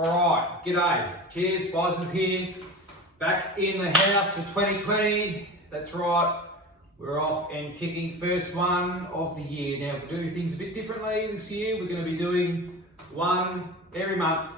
Alright, g'day. Cheers, Byzas here. Back in the house for 2020. That's right, we're off and kicking first one of the year. Now we're doing things a bit differently this year. We're going to be doing one every month,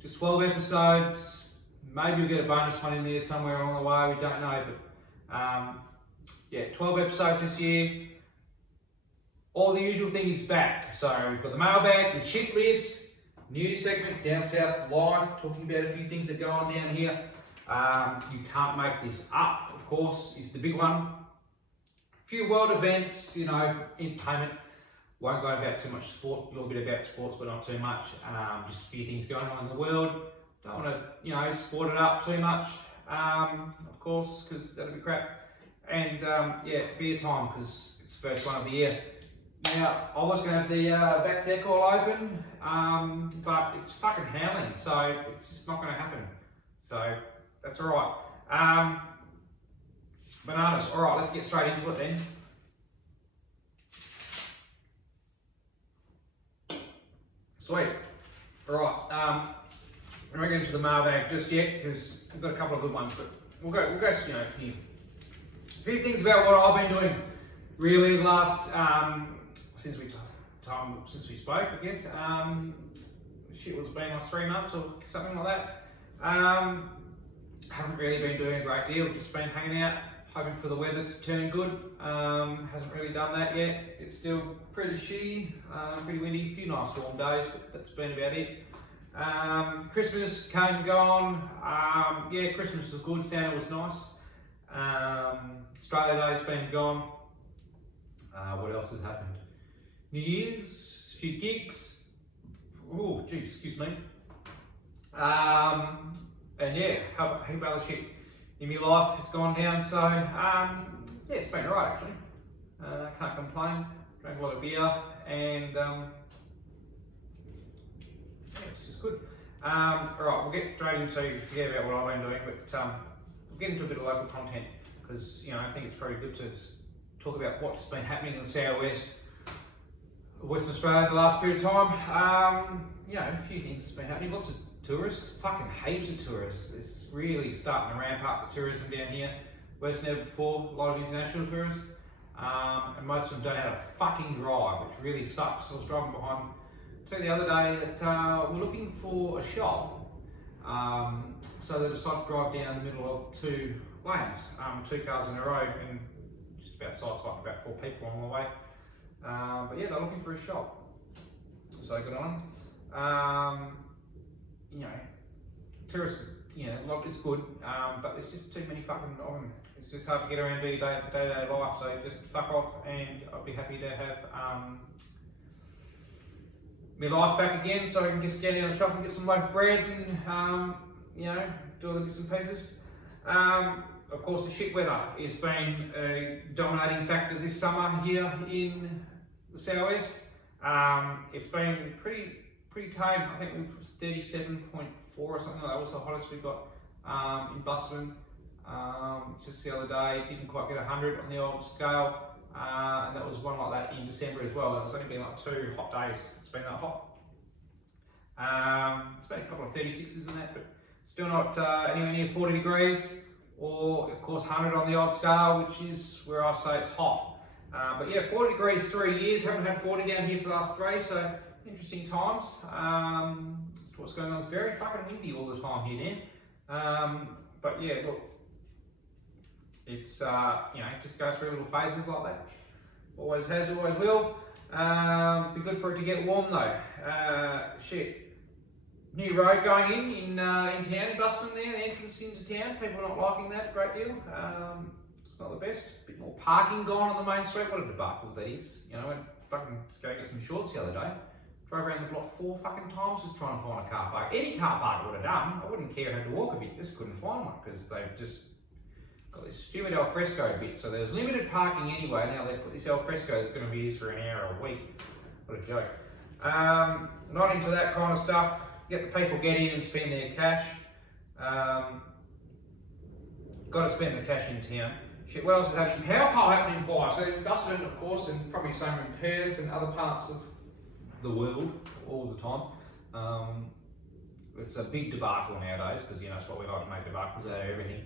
just 12 episodes. Maybe we'll get a bonus one in there somewhere along the way, we don't know. But yeah, 12 episodes this year. All the usual things back. So we've got the mailbag, the shit list, news segment, down south live, talking about a few things that go on down here. You can't make this up, of course, is the big one. A few world events, you know, entertainment. Won't go about too much sport, a little bit about sports, but not too much. Just a few things going on in the world. Don't want to, you know, sport it up too much, of course, because that'll be crap. And yeah, beer time, because it's the first one of the year. Now, I was going to have the back deck all open, but it's fucking howling, so it's just not going to happen. So, that's alright. Bananas, alright, let's get straight into it then. Sweet. Alright, we're not getting into the mailbag just yet, because we've got a couple of good ones, but we'll go, you know, a few things about what I've been doing really the last, since we spoke, I guess. Shit, it's been like 3 months or something like that. Haven't really been doing a great deal, just been hanging out, hoping for the weather to turn good. Hasn't really done that yet. It's still pretty shitty, pretty windy, a few nice warm days, but that's been about it. Christmas came and gone. Yeah, Christmas was good, Santa was nice. Australia Day's been and gone. What else has happened? New Year's, a few gigs. Oh, geez, excuse me. And yeah, a heap of other shit in my life has gone down. So yeah, it's been alright actually. Can't complain. Drank a lot of beer, and yeah, it's just good. Alright, we'll get straight into, so you forget about what I've been doing, but we'll get into a bit of local content, because you know, I think it's pretty good to talk about what's been happening in the southwest, Western Australia the last period of time. You know, a few things has been happening. Lots of tourists, fucking heaps of tourists. It's really starting to ramp up the tourism down here. Worse than ever before. A lot of international tourists, and most of them don't have a fucking drive, which really sucks. So I was driving behind the other day that we're looking for a shop. So they decided to drive down the middle of two lanes, 2 cars in a row, and just about sideswiped about 4 people on the way. But yeah, they're looking for a shop. So good on them. You know, tourists, you know, a lot is good, but there's just too many fucking of them. It's just hard to get around, do your day-to-day life, so just fuck off, and I'll be happy to have my life back again, so I can just get in the shop and get some loaf of bread and, you know, do all the bits and pieces. Of course, the shit weather has been a dominating factor this summer here in the southwest. It's been pretty tame. I think it was 37.4 or something like that. Was the hottest we got in Busman. Just the other day, didn't quite get 100 on the old scale, and that was one like that in December as well. It's only been like 2 hot days. It's been that hot. It's been a couple of 36s and that, but still not anywhere near 40 degrees. Or of course 100 on the old scale, which is where I say it's hot. But yeah, 40 degrees 3 years, haven't had 40 down here for the last 3, so interesting times. So what's going on, it's very fucking windy all the time here then. But yeah, look, it's, you know, it just goes through little phases like that. Always has, always will. Be good for it to get warm though. Shit. New road going in town in Busman there, the entrance into town. People are not liking that a great deal. It's not the best. A bit more parking gone on the main street. What a debacle that is. You know, I went fucking to go get some shorts the other day. Drove around the block 4 fucking times just trying to find a car park. Any car park I would have done. I wouldn't care if I had to walk a bit. Just couldn't find one because they've just got this stupid alfresco bit. So there's limited parking anyway. Now they put this alfresco that's going to be used for an hour a week. What a joke. Not into that kind of stuff. Get the people get in and spend their cash. Got to spend the cash in town. Shit, what else is happening? Power pole happening fire. So in Busman, of course, and probably same in Perth and other parts of the world all the time. We're it's a big debacle nowadays, because you know it's what we like to make debacles out of everything.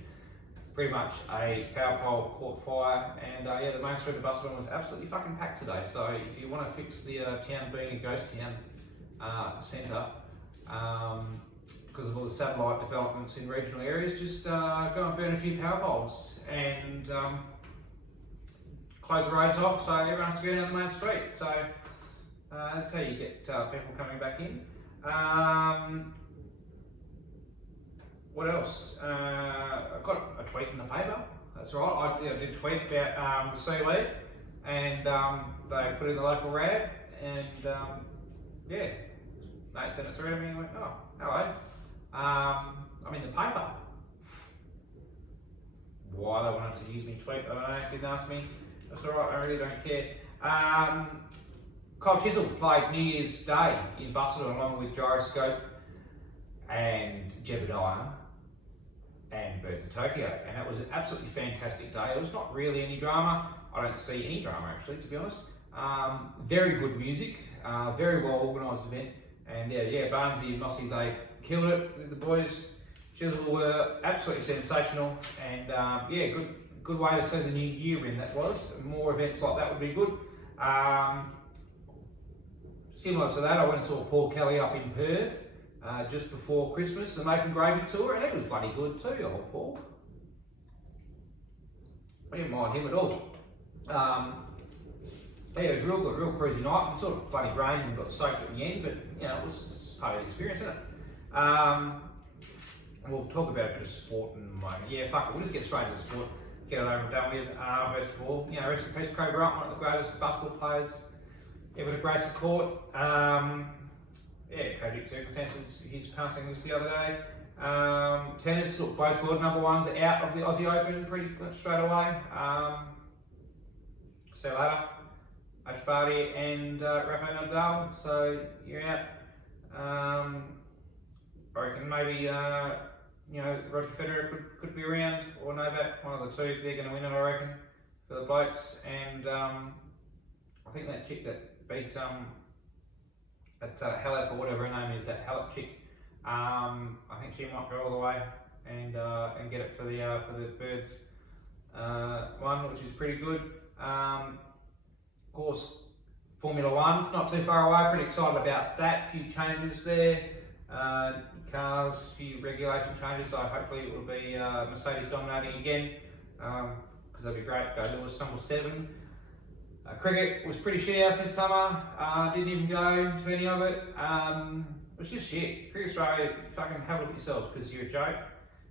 Pretty much a power pole caught fire, and yeah, the main street of Busselton was absolutely fucking packed today. So if you want to fix the town being a ghost town centre, because of all the satellite developments in regional areas, just go and burn a few power poles and close the roads off so everyone has to go down the main street. So that's how you get people coming back in. What else? I got a tweet in the paper. That's right. I did tweet about the sea lead, and they put it in the local rag, and yeah, Nate sent it through to me and went, oh, hello. I'm in the paper. Why they wanted to use me tweet, I don't know. Didn't ask me. That's all right. I really don't care. Kyle Chisel played New Year's Day in Busselton along with Gyroscope and Jebediah and Birds of Tokyo, and that was an absolutely fantastic day. There was not really any drama. I don't see any drama actually, to be honest. Very good music, very well organised event, and yeah, Barnesy and Mossy, they killed it. The boys, Chisel, were absolutely sensational, and yeah, good way to see the new year in. That was more events like that would be good. Similar to that, I went and saw Paul Kelly up in Perth just before Christmas, the Make and Gravy tour, and it was bloody good too, old Paul. I didn't mind him at all. Yeah, it was real good, real cruisy night. It sort of bloody rained and got soaked at the end, but you know, it was part of the experience, isn't it? We'll talk about a bit of sport in a moment. Yeah, fuck it, we'll just get straight to the sport, get it over and done with. First of all, you know, rest in peace, Craig Grant, one of the greatest basketball players ever to grace the court. Yeah, tragic circumstances. His passing was the other day. Tennis, look, both world number ones are out of the Aussie Open pretty much straight away. See you later, Ash Barty and Rafael Nadal. So you're out. I reckon maybe you know, Roger Federer could be around, or Novak, one of the two. They're going to win it, I reckon, for the blokes. And I think that chick that beat at Halep, or whatever her name is, that Halep chick, I think she might go all the way and get it for the Birds one, which is pretty good. Of course, Formula One's not too far away. Pretty excited about that. A few changes there, cars, a few regulation changes. So hopefully it will be Mercedes dominating again, because that'd be great. Go Lewis number 7. Cricket was pretty shit house this summer. Didn't even go to any of it. It was just shit. Cricket Australia, fucking have a look at yourselves, because you're a joke.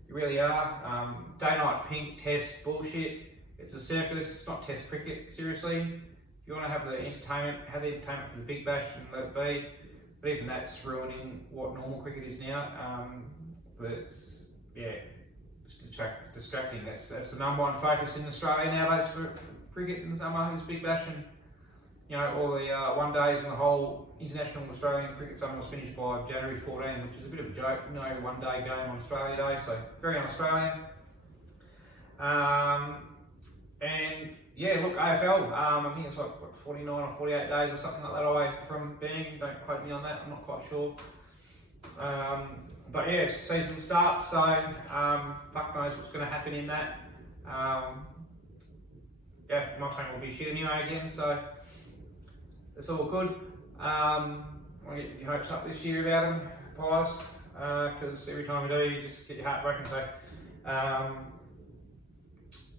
You really are. Day night pink test bullshit. It's a circus. It's not test cricket. Seriously. If you want to have the entertainment, have the entertainment for the Big Bash and let it be. But even that's ruining what normal cricket is now. But it's, yeah, it's distracting. That's the number one focus in Australia nowadays for cricket in the summer is Big Bash, and you know, all the one days and the whole international Australian cricket summer was finished by January 14, which is a bit of a joke. No one day game on Australia Day, so very un-Australian. And yeah, look, AFL, I think it's like what, 49 or 48 days or something like that away from being. Don't quote me on that, I'm not quite sure. But yeah, season starts, so fuck knows what's going to happen in that. Yeah, my team will be shit anyway again, so it's all good. I want to get your hopes up this year about them, Pies, because every time we do, you just get your heart broken. So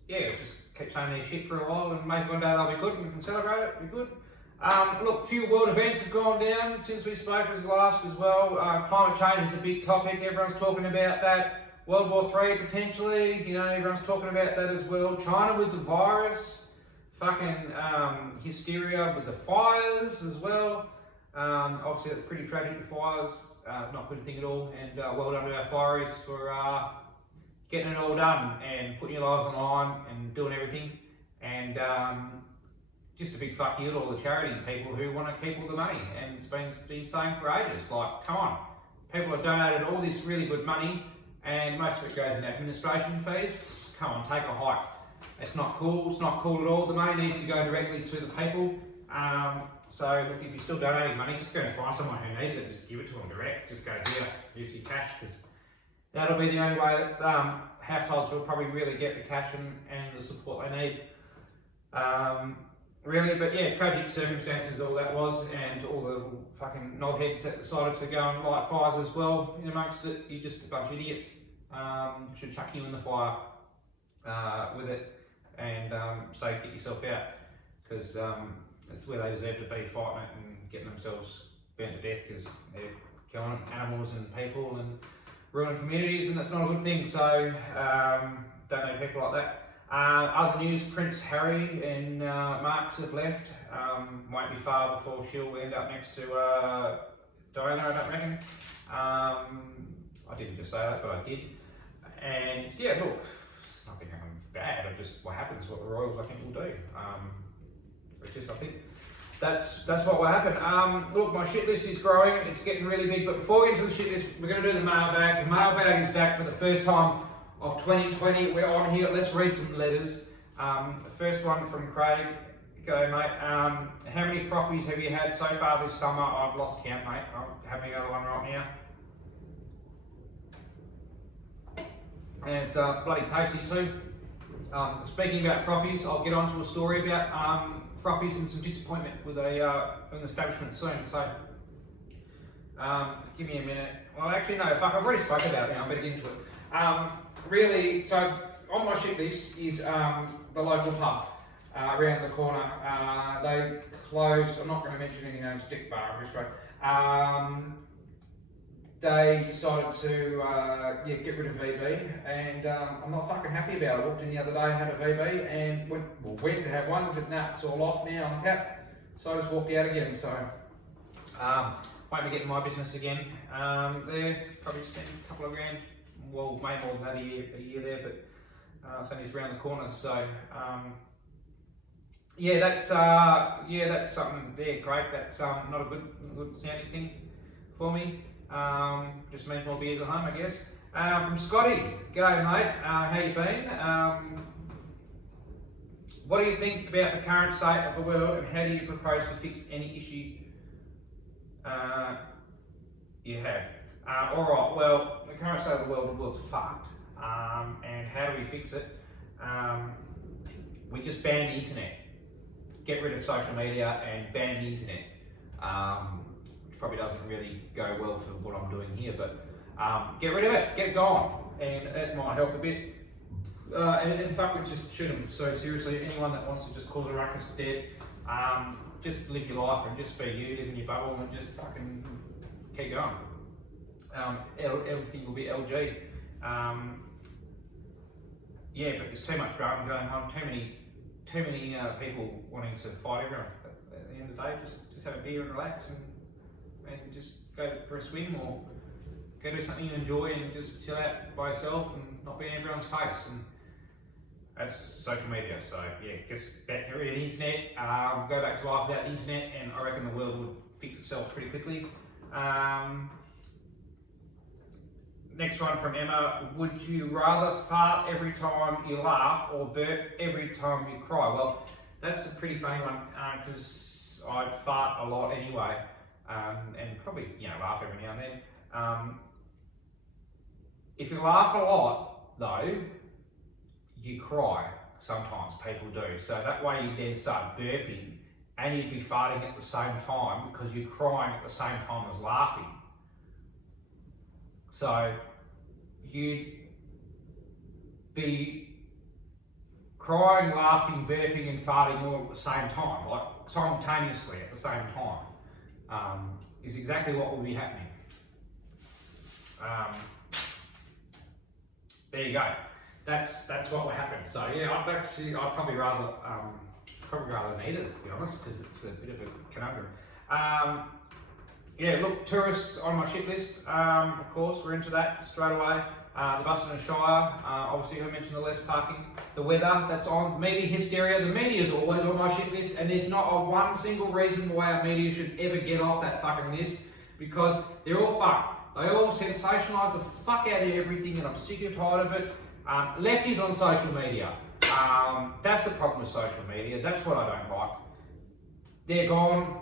yeah, just keep saying their shit for a while, and maybe one day they'll be good and we can celebrate it, be good. Look, a few world events have gone down since we spoke as last as well. Climate change is the big topic, everyone's talking about that. World War III potentially, you know, everyone's talking about that as well. China with the virus, fucking hysteria with the fires as well. Obviously that's pretty tragic, the fires, not a good thing at all. And well done to our fireys for getting it all done and putting your lives on the line and doing everything. And just a big fuck you to all the charity people who want to keep all the money. And it's been saying for ages, like, come on, people have donated all this really good money, and most of it goes in administration fees. Come on, take a hike. It's not cool. It's not cool at all. The money needs to go directly to the people. So look, if you're still donating money, just go and find someone who needs it, just give it to them direct. Just go here, use your cash, because that'll be the only way that households will probably really get the cash and the support they need. Really, but yeah, tragic circumstances all that was, and all the fucking knobheads that decided to go and light fires as well in amongst it. You're just a bunch of idiots. Should chuck you in the fire with it and say get yourself out, because it's where they deserve to be, fighting it and getting themselves burnt to death, because they're killing animals and people and ruining communities, and that's not a good thing. So don't know people like that. Other news, Prince Harry and Marx have left. Won't be far before she'll end up next to Diana, I don't reckon. I didn't just say that, but I did. And yeah, look, it's nothing bad. It's just what happens, what the Royals I think will do. It's just, I think that's what will happen. Look, my shit list is growing. It's getting really big. But before we get into the shit list, we're going to do the mailbag. The mailbag is back for the first time of 2020. We're on here. Let's read some letters. The first one from Craig. Go, mate. How many frothies have you had so far this summer? I've lost count, mate. I'm having another one right now. And it's bloody tasty too. Speaking about frothies, I'll get onto a story about frothies and some disappointment with an establishment soon. So give me a minute. Well, actually no, fuck, I've already spoken about it now. I better get into it. Really, so on my shit list is the local pub around the corner. They closed. I'm not going to mention any names. Dick Bar, I'm just right. They decided to get rid of VB, and I'm not fucking happy about it. I walked in the other day, had a VB, and went to have one. I said, nah, it's all off now, on tap. So I just walked out again. So won't be getting my business again. There, probably spent a couple of grand. Well, maybe more than that a year there, but it's only just around the corner. So yeah, that's something there. Great. That's not a good sounding thing for me. Just means more beers at home, I guess. From Scotty, g'day mate, how you been? What do you think about the current state of the world, and how do you propose to fix any issue you have? Alright, well, the current state of the world's fucked, and how do we fix it? We just ban the internet. Get rid of social media and ban the internet. Probably doesn't really go well for what I'm doing here, but get rid of it, get it gone, and it might help a bit. And in fact, we just shoot them. So seriously, anyone that wants to just cause a ruckus dead, just live your life and just be you, live in your bubble, and just fucking keep going. Everything will be LG. Yeah, but there's too much drama going on, too many people wanting to fight everyone. At the end of the day, just have a beer and relax, and just go for a swim or go do something you enjoy and just chill out by yourself and not be in everyone's face. And that's social media. So yeah, just get rid of the internet, go back to life without the internet, and I reckon the world would fix itself pretty quickly. Next one from Emma, would you rather fart every time you laugh or burp every time you cry? Well, that's a pretty funny one, because I fart a lot anyway. And probably, laugh every now and then. If you laugh a lot, though, you cry. Sometimes people do. So that way you then start burping, and you'd be farting at the same time, because you're crying at the same time as laughing. So you'd be crying, laughing, burping, and farting all at the same time, like simultaneously at the same time. Is exactly what will be happening. There you go. That's what will happen. So yeah, I'd probably rather need it, to be honest, because it's a bit of a conundrum. Yeah, look, tourists on my shit list. Of course, we're into that straight away. The Busselton Shire, obviously I mentioned the less parking. The weather, that's on. Media hysteria. The media is always on my shit list, and there's not one single reason why our media should ever get off that fucking list, because they're all fucked. They all sensationalise the fuck out of everything, and I'm sick and tired of it. Lefties on social media. That's the problem with social media. That's what I don't like. They're gone.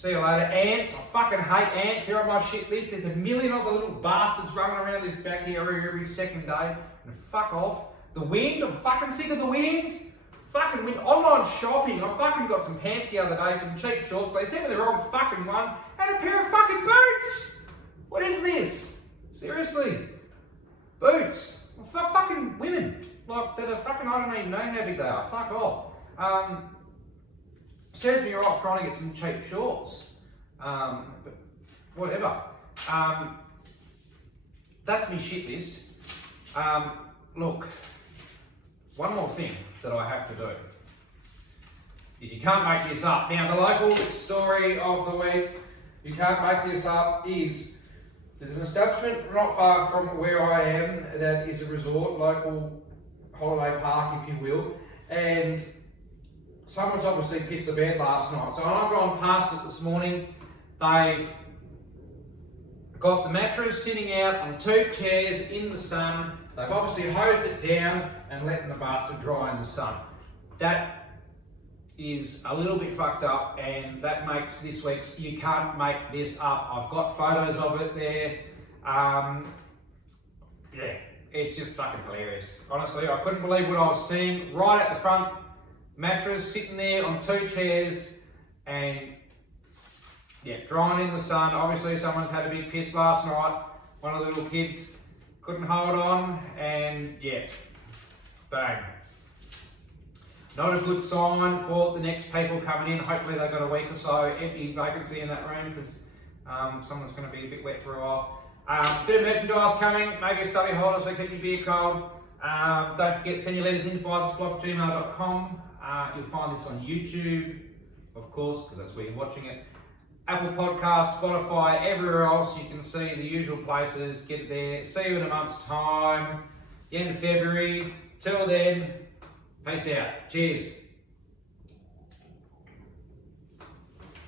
See you later. Ants, I fucking hate ants. They're on my shit list. There's a million of the little bastards running around this back area every second day. And fuck off. The wind, I'm fucking sick of the wind. Fucking wind. Online shopping, I fucking got some pants the other day, some cheap shorts. They sent me the wrong fucking one. And a pair of fucking boots. What is this? Seriously. Boots. Well, for fucking women. Like, that are fucking, I don't even know how big they are. Fuck off. Says me you're off trying to get some cheap shorts. But whatever. That's me shit list. Look, one more thing that I have to do is you can't make this up. Now, the local story of the week, you can't make this up, is there's an establishment not far from where I am that is a resort, local holiday park, if you will, and someone's obviously pissed the bed last night. So I've gone past it this morning. They've got the mattress sitting out on 2 chairs in the sun. They've obviously hosed it down and letting the bastard dry in the sun. That is a little bit fucked up, and that makes this week's, you can't make this up. I've got photos of it there. Yeah, it's just fucking hilarious. Honestly, I couldn't believe what I was seeing. Right at the front, mattress sitting there on 2 chairs and yeah, drying in the sun. Obviously someone's had a big piss last night. One of the little kids couldn't hold on and yeah, bang. Not a good sign for the next people coming in. Hopefully they've got a week or so empty vacancy in that room because someone's going to be a bit wet for a while. Bit of merchandise coming, maybe a stubby holder so keep your beer cold. Don't forget to send your letters into byzasblog@gmail.com. You'll find this on YouTube, of course, because that's where you're watching it. Apple Podcasts, Spotify, everywhere else you can see the usual places. Get it there. See you in a month's time, the end of February. Till then, peace out. Cheers.